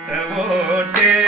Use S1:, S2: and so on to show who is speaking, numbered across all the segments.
S1: I Oh, dear.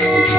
S1: Thank